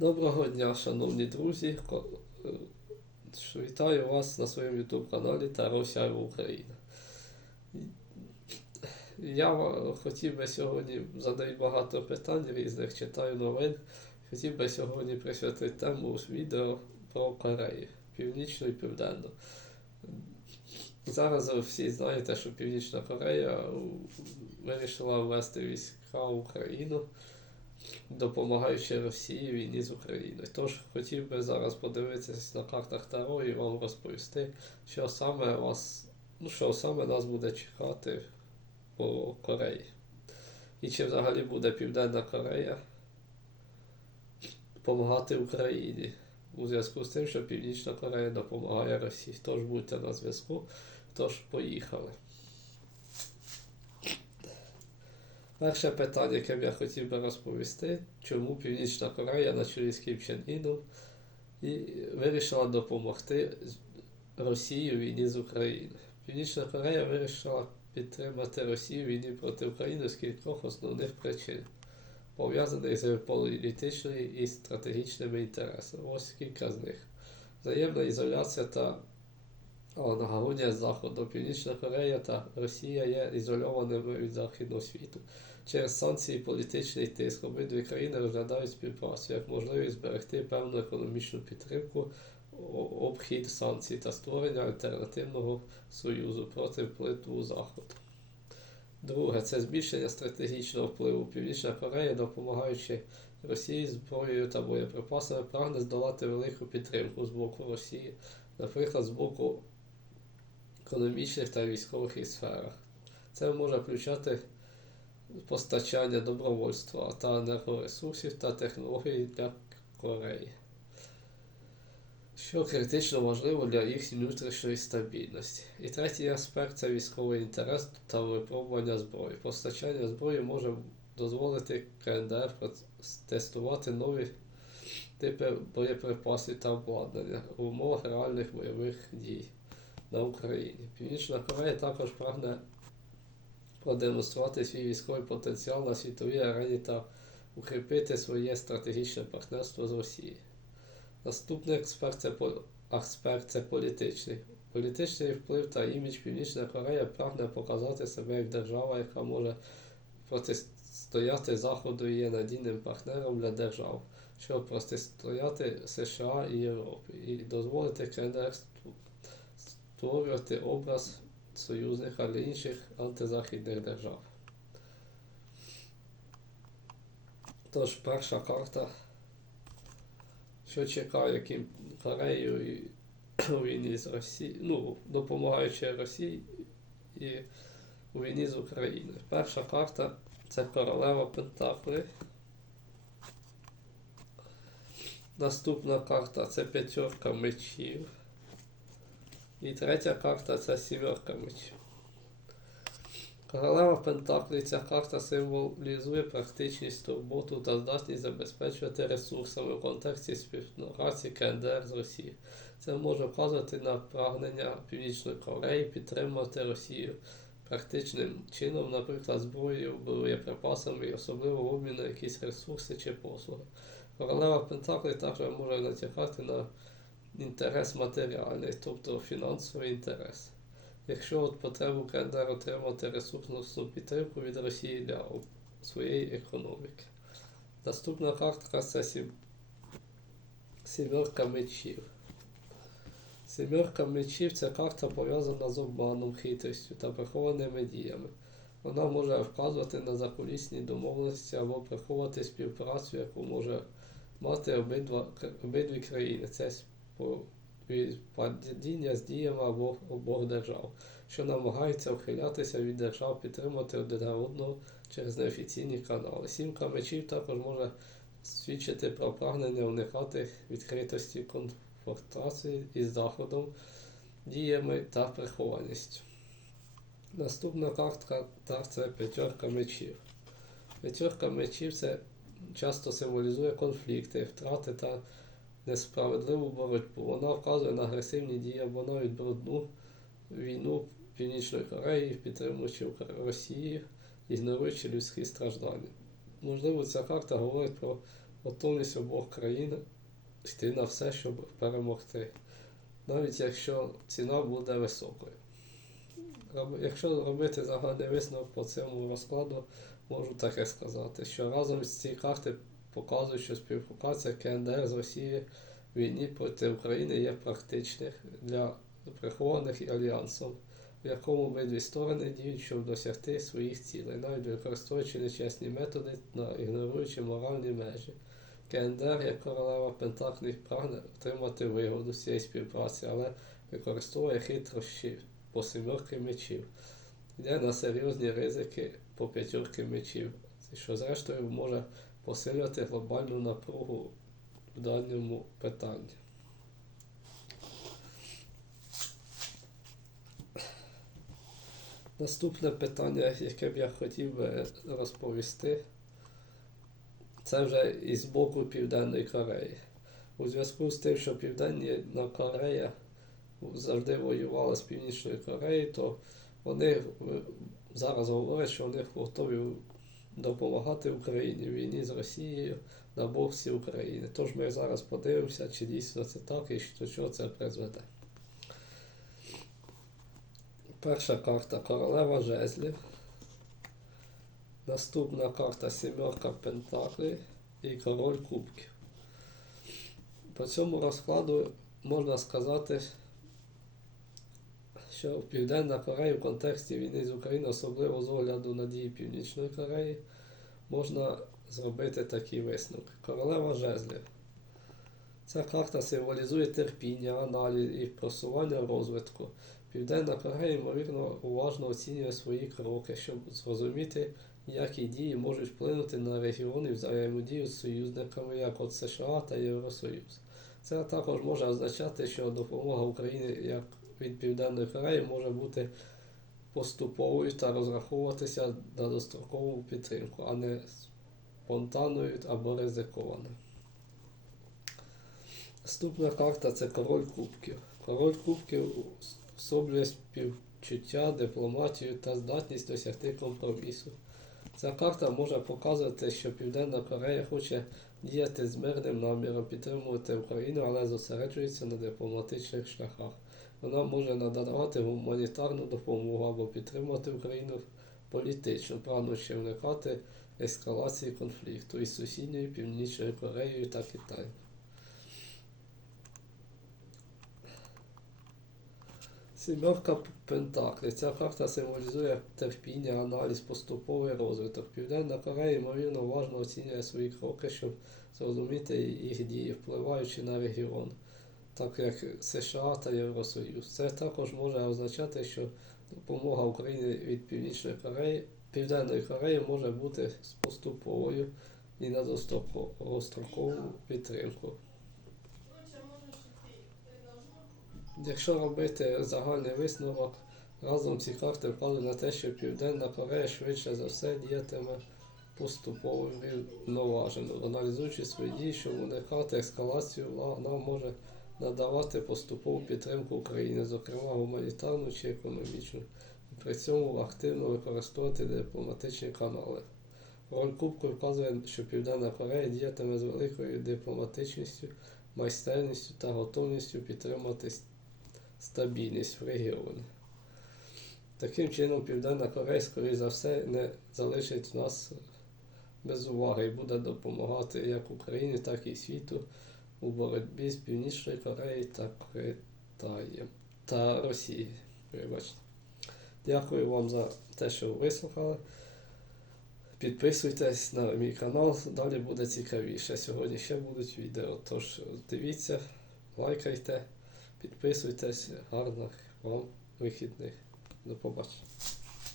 Доброго дня, шановні друзі. Е, Вітаю вас на своєму YouTube каналі Таро Сяйво Україна. Я хотів би сьогодні задають багато питань різних, читаю новин. Хотів би сьогодні присвятити тему відео про Корею, Північну і Південну. Зараз всі знаєте, що Північна Корея вирішила ввести війська в Україну допомагаючи Росії в війні з Україною. Тож хотів би зараз подивитися на картах Таро і вам розповісти, що саме вас, ну що саме нас буде чекати по Кореї. І чи взагалі буде Південна Корея допомагати Україні у зв'язку з тим, що Північна Корея допомагає Росії. Тож будьте на зв'язку, тож поїхали. Перше питання, яке б я хотів би розповісти, чому Північна Корея на чолі з Кім Чен Іном і вирішила допомогти з- Росії у війні з Україною. Північна Корея вирішила підтримати Росію в війні проти України з кількох основних причин, пов'язаних з політичними і стратегічними інтересами. Ось кілька з них. Взаємна ізоляція та агонія Заходу. Північна Корея та Росія є ізольованими від Західного світу. Через санкції і політичний тиск обидві країни розглядають співпрацю як можливість зберегти певну економічну підтримку, обхід санкцій та створення альтернативного союзу проти впливу Заходу. Друге, це збільшення стратегічного впливу. Північна Корея, допомагаючи Росії зброєю та боєприпасами, прагне здолати велику підтримку з боку Росії, наприклад, з боку економічних та військових сферах. Це може включати постачання добровольства та енергоресурсів та технологій для Кореї, що критично важливо для їхньої внутрішньої стабільності. І третій аспект це військовий інтерес та випробування зброї. Постачання зброї може дозволити КНДР тестувати нові типи боєприпасів та обладнання в умовах реальних бойових дій на Україні. Північна Корея також прагне продемонструвати свій військовий потенціал на світовій арені та укріпити своє стратегічне партнерство з Росією. Наступний аспект це, аспект це політичний. Політичний вплив та імідж Північна Корея прагне показати себе як держава, яка може протистояти Заходу і є надійним партнером для держав, щоб протистояти США і Європі, і дозволити КНДР створювати образ союзника для інших антизахідних держав. Тож перша карта, що чекає Кім Корею у війні з Росією, ну, допомагаючи Росії і у війні з Україною. Перша карта це королева Пентакли. Наступна карта це п'ятерка мечів. І третя карта це сімерка мечів. Королева Пентаклі ця карта символізує практичність, турботу та здатність забезпечувати ресурсами в контексті співпраці КНДР з Росією. Це може вказувати на прагнення Північної Кореї підтримувати Росію практичним чином, наприклад, зброєю, боєприпасами і особливо в обмін на якісь ресурси чи послуги. Королева Пентаклі також може натякати на інтерес матеріальний, тобто фінансовий інтерес. Якщо от потребу КНДР отримати ресурсну підтримку від Росії для своєї економіки. Наступна картка це сім... сімерка мечів. Сімерка мечів це карта пов'язана з обманом, хитрістю та прихованими діями. Вона може вказувати на закулісні домовленості або приховувати співпрацю, яку може мати обидва, обидві країни. Це співпадіння з діями або обох держав, що намагаються ухилятися від держав, підтримати один одного через неофіційні канали. Сімка мечів також може свідчити про прагнення уникати відкритості конфронтації із Заходом, діями та прихованістю. Наступна картка та це п'ятерка мечів. П'ятерка мечів це часто символізує конфлікти, втрати та несправедливу боротьбу. Вона вказує на агресивні дії або навіть брудну війну Північної Кореї, підтримуючи Росію, ігноруючи людські страждання. Можливо, ця карта говорить про готовність обох країн йти на все, щоб перемогти, навіть якщо ціна буде високою. Якщо робити загальний висновок по цьому розкладу, можу таке сказати, що разом з цієї карти показують, що співпраця КНДР з Росією в війні проти України є практичних для прихованих альянсом, в якому обидві сторони діють, щоб досягти своїх цілей, навіть використовуючи нечесні методи та ігноруючи моральні межі. КНДР як королева Пентаклів прагне отримати вигоду з цієї співпраці, але використовує хитрощі по семерки мечів. Йде на серйозні ризики по п'ятірки мечів, що зрештою може посилювати глобальну напругу в даному питанні. Наступне питання, яке б я хотів би розповісти, це вже із боку Південної Кореї. У зв'язку з тим, що Південна Корея завжди воювала з Північною Кореєю, то вони е, зараз говорять, що вони готові допомагати Україні в війні з Росією на боці України. Тож ми зараз подивимося, чи дійсно це так і до чого це призведе. Перша карта королева жезлів. Наступна карта сімерка пентаклів і король кубків. По цьому розкладу можна сказати, що Південна Корея в контексті війни з Україною, особливо з огляду на дії Північної Кореї, можна зробити такі висновки. Королева жезлів. Ця карта символізує терпіння, аналіз і просування розвитку. Південна Корея, ймовірно, уважно оцінює свої кроки, щоб зрозуміти, які дії можуть вплинути на регіон і взаємодію з союзниками, як от США та Євросоюз. Це також може означати, що допомога Україні як від Південної Кореї може бути поступовою та розраховуватися на дострокову підтримку, а не спонтанною або ризикованою. Наступна карта це король кубків. Король кубків особлює співчуття, дипломатію та здатність досягти компромісу. Ця карта може показувати, що Південна Корея хоче діяти з мирним наміром підтримувати Україну, але зосереджується на дипломатичних шляхах. Вона може надавати гуманітарну допомогу або підтримувати Україну політично, прагнучи уникати ескалації конфлікту із сусідньою Північною Кореєю та Китаєм. Сімерка Пентаклів. Ця карта символізує терпіння, аналіз, поступовий розвиток. Південна Корея, ймовірно, уважно оцінює свої кроки, щоб зрозуміти їх дії, впливаючи на регіон, так як США та Євросоюз. Це також може означати, що допомога Україні від Північної Кореї, Південної Кореї може бути з поступовою і на дострокову підтримку. Якщо робити загальний висновок, разом ці карти вказують на те, що Південна Корея швидше за все діятиме поступово врівноважено. Аналізуючи свої дії, щоб уникати ескалацію, вона може надавати поступову підтримку Україні, зокрема гуманітарну чи економічну, і при цьому активно використовувати дипломатичні канали. Роль Кубку вказує, що Південна Корея діятиме з великою дипломатичністю, майстерністю та готовністю підтримати стабільність в регіоні. Таким чином, Південна Корея, скоріш за все, не залишить нас без уваги і буде допомагати як Україні, так і світу у боротьбі з Північною Кореєю та Китаєм та Росією. Вибачте. Дякую вам за те, що вислухали. Підписуйтесь на мій канал, далі буде цікавіше. Сьогодні ще будуть відео. Тож дивіться, лайкайте, підписуйтесь, гарних вам вихідних. До побачення.